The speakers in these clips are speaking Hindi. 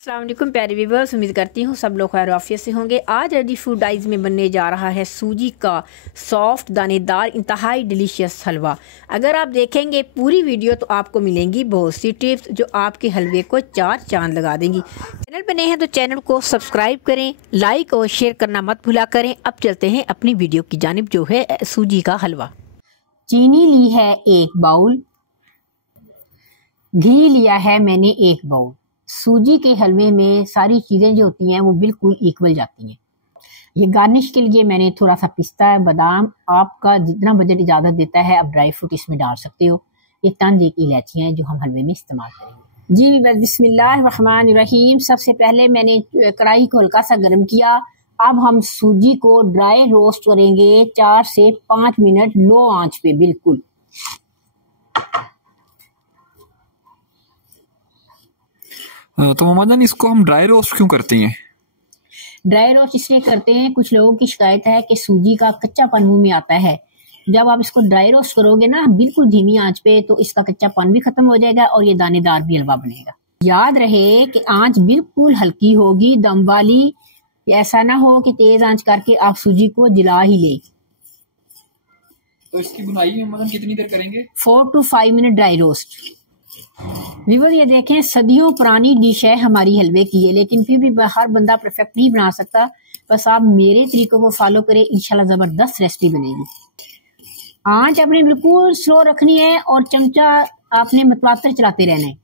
अस्सलाम वालेकुम प्यारे व्यूअर्स, उम्मीद करती हूँ सब लोग खैर आफियत से होंगे। आज रेडी फूड आइज में बनने जा रहा है सूजी का सॉफ्ट दानेदार इंतहाई डिलीशियस हलवा। अगर आप देखेंगे पूरी वीडियो तो आपको मिलेंगी बहुत सी टिप्स जो आपके हलवे को चार चांद लगा देंगी। चैनल पर नए हैं तो चैनल को सब्सक्राइब करें, लाइक और शेयर करना मत भूला करें। अब चलते हैं अपनी वीडियो की जानिब जो है सूजी का हलवा। चीनी ली है 1 बाउल, घी लिया है मैंने 1 बाउल। सूजी के हलवे में सारी चीज़ें जो होती हैं वो बिल्कुल इक्वल जाती हैं। ये गार्निश के लिए मैंने थोड़ा सा पिस्ता, बादाम, आपका जितना बजट इजाज़त देता है आप ड्राई फ्रूट इसमें डाल सकते हो। ये तंज एक इलायची हैं जो हम हलवे में इस्तेमाल करेंगे। जी बिस्मिल्लाहिर्रहमानिर्रहीम। सबसे पहले मैंने कढ़ाई को हल्का सा गर्म किया। अब हम सूजी को ड्राई रोस्ट करेंगे 4 से 5 मिनट लो आंच पे बिल्कुल। तो मामा जान, इसको हम ड्राई रोस्ट क्यों करते हैं? ड्राई रोस्ट इसलिए करते हैं, कुछ लोगों की शिकायत है कि सूजी का कच्चापन मुंह में आता है। जब आप इसको ड्राई रोस्ट करोगे ना बिल्कुल धीमी आंच पे, तो इसका कच्चापन भी खत्म हो जाएगा और ये दानेदार भी हलवा बनेगा। याद रहे कि आंच बिल्कुल हल्की होगी, दम वाली। ऐसा ना हो कि तेज आंच करके आप सूजी को जला ही ले। तो इसकी बुनाई हम कितनी देर करेंगे? 4 to 5 minute dry roast. Viewer ये देखें, सदियों पुरानी डिश है हमारी हलवे की है, लेकिन फिर भी हर बंदा परफेक्ट नहीं बना सकता। बस आप मेरे तरीकों को फॉलो करें, इंशाल्लाह जबरदस्त रेसिपी बनेगी। आंच आपने बिल्कुल स्लो रखनी है और चमचा आपने मतवातर चलाते रहना है।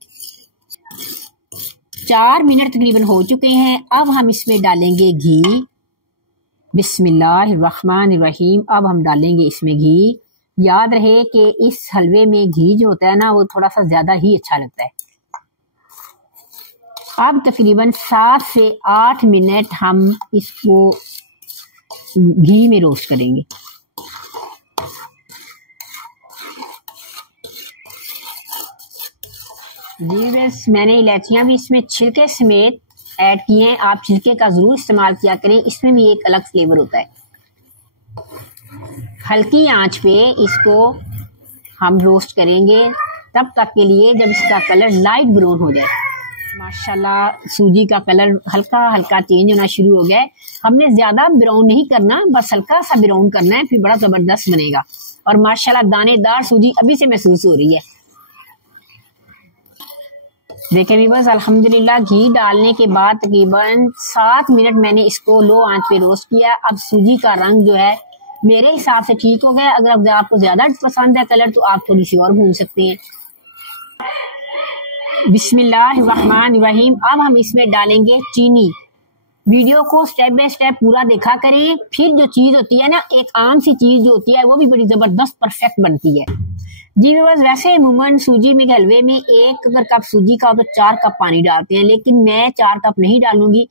4 मिनट तकरीबन हो चुके हैं। अब हम इसमें डालेंगे घी। बिस्मिल्लाहिर्रहमानिर्रहीम। अब हम डालेंगे इसमें घी। याद रहे कि इस हलवे में घी जो होता है ना वो थोड़ा सा ज्यादा ही अच्छा लगता है। अब तकरीबन 7 से 8 मिनट हम इसको घी में रोस्ट करेंगे। जी बस मैंने इलायचियां भी इसमें छिलके समेत ऐड किए हैं। आप छिलके का जरूर इस्तेमाल किया करें, इसमें भी एक अलग फ्लेवर होता है। हल्की आंच पे इसको हम रोस्ट करेंगे तब तक के लिए जब इसका कलर लाइट ब्राउन हो जाए। माशाल्लाह सूजी का कलर हल्का हल्का चेंज होना शुरू हो गया है। हमने ज्यादा ब्राउन नहीं करना, बस हल्का सा ब्राउन करना है, फिर बड़ा जबरदस्त बनेगा। और माशाल्लाह दानेदार सूजी अभी से महसूस हो रही है। देखें व्यूअर्स, अल्हम्दुलिल्लाह घी डालने के बाद तकरीबन 7 मिनट मैंने इसको लो आंच पे रोस्ट किया। अब सूजी का रंग जो है मेरे हिसाब से ठीक हो गया। अगर आपको ज्यादा पसंद है कलर तो आप थोड़ी सी और भून सकते हैं। बिस्मिल्लाहिर्रहमानिर्रहीम। अब हम इसमें डालेंगे चीनी। वीडियो को स्टेप बाय स्टेप पूरा देखा करें। फिर जो चीज होती है ना, एक आम सी चीज जो होती है वो भी बड़ी जबरदस्त परफेक्ट बनती है। जी व्यूअर्स, वैसे अमूमन सूजी में हलवे में 1 अगर कप सूजी का हो तो 4 कप पानी डालते हैं, लेकिन मैं 4 कप नहीं डालूंगी।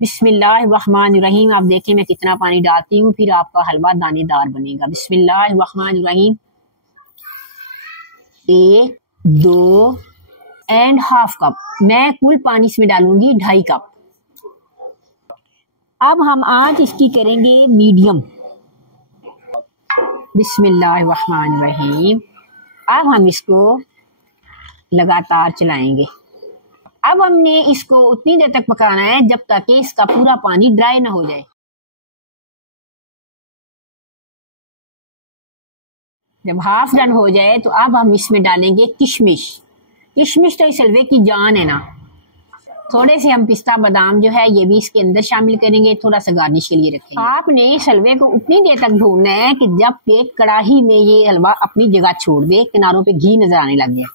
बिस्मिल्लाहिर्रहमानिर्रहीम। आप देखें मैं कितना पानी डालती हूँ, फिर आपका हलवा दानेदार बनेगा। बिस्मिल्लाहिर्रहमानिर्रहीम। 1, 2 एंड हाफ कप। मैं कुल पानी इसमें डालूंगी 2.5 कप। अब हम आंच इसकी करेंगे मीडियम। बिस्मिल्लाहिर्रहमानिर्रहीम। अब हम इसको लगातार चलाएंगे। अब हमने इसको उतनी देर तक पकाना है जब तक कि इसका पूरा पानी ड्राई ना हो जाए। जब हाफ डन हो जाए तो अब हम इसमें डालेंगे किशमिश। किशमिश तो इस हलवे की जान है ना। थोड़े से हम पिस्ता बादाम जो है ये भी इसके अंदर शामिल करेंगे, थोड़ा सा गार्निश के लिए रखेंगे। आपने इस हलवे को उतनी देर तक भूनना है कि जब एक कड़ाही में ये हलवा अपनी जगह छोड़ दे, किनारों पे घी नजर आने लग गया।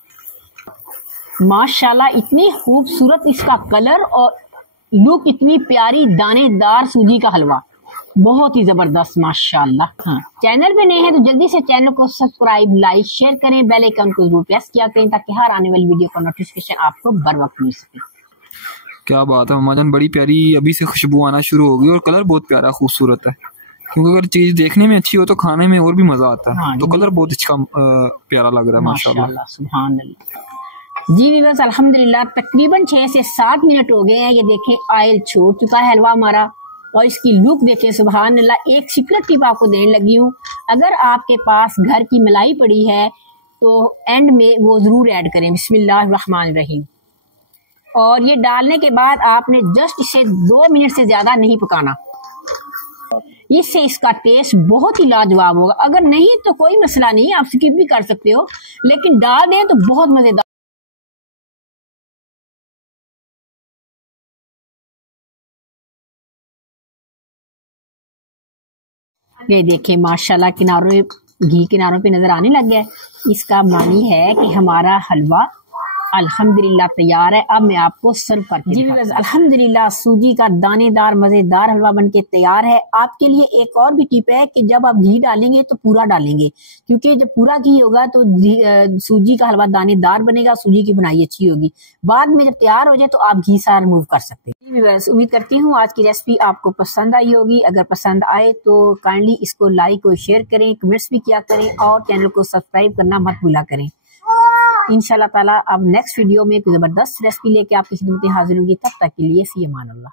माशाल्लाह इतनी खूबसूरत इसका कलर और लुक, इतनी प्यारी दानेदार सूजी का हलवा, बहुत ही जबरदस्त माशाल्लाह। हाँ, चैनल पे नए हैं तो जल्दी से चैनल को सब्सक्राइब, लाइक, शेयर करें, बेल आइकन को जरूर प्रेस किया करें ताकि हर आने वाली वीडियो का नोटिफिकेशन आपको बर वक्त मिल सके। क्या बात है मामा जान, बड़ी प्यारी अभी से खुशबू आना शुरू हो गई और कलर बहुत प्यारा खूबसूरत है। क्योंकि अगर चीज देखने में अच्छी हो तो खाने में और भी मजा आता है। हाँ, तो कलर बहुत अच्छा प्यारा लग रहा है माशाल्लाह। सुभान अल्लाह। जी व्यूअर्स, अल्हम्दुलिल्लाह तकरीबन 6 से 7 मिनट हो गए हैं। ये देखें ऑयल छोड़ चुका है हलवा हमारा और इसकी लुक देखें सुभान अल्लाह। एक सीक्रेट टिप आपको देने लगी हूँ, अगर आपके पास घर की मलाई पड़ी है तो एंड में वो जरूर ऐड करें। बिस्मिल्लाहिर्रहमानिर्रहीम। और ये डालने के बाद आपने जस्ट इसे 2 मिनट से ज्यादा नहीं पकाना। इससे इसका टेस्ट बहुत ही लाजवाब होगा। अगर नहीं तो कोई मसला नहीं, आप स्किप भी कर सकते हो, लेकिन डाल दें तो बहुत मजेदार। ये देखिए माशाल्लाह किनारों घी किनारों पे नजर आने लग गया है। इसका मानी है कि हमारा हलवा अल्हम्दुलिल्लाह तैयार है। अब मैं आपको सर्व करके जी बस अल्हम्दुलिल्लाह सूजी का दानेदार मजेदार हलवा बनके तैयार है। आपके लिए एक और भी टिप है कि जब आप घी डालेंगे तो पूरा डालेंगे, क्योंकि जब पूरा घी होगा तो सूजी का हलवा दानेदार बनेगा, सूजी की बनाई अच्छी होगी। बाद में जब तैयार हो जाए तो आप घी सारा रिमूव कर सकते हैं। बस उम्मीद करती हूँ आज की रेसिपी आपको पसंद आई होगी। अगर पसंद आए तो काइंडली इसको लाइक और शेयर करें, कमेंट्स भी किया करें और चैनल को सब्सक्राइब करना मत भूला करें। इंशाल्लाह ताला अब नेक्स्ट वीडियो में एक जबरदस्त रेसिपी लेके आपकी खिदमत में हाजिर होंगी। तब तक के लिए फी अमान अल्लाह।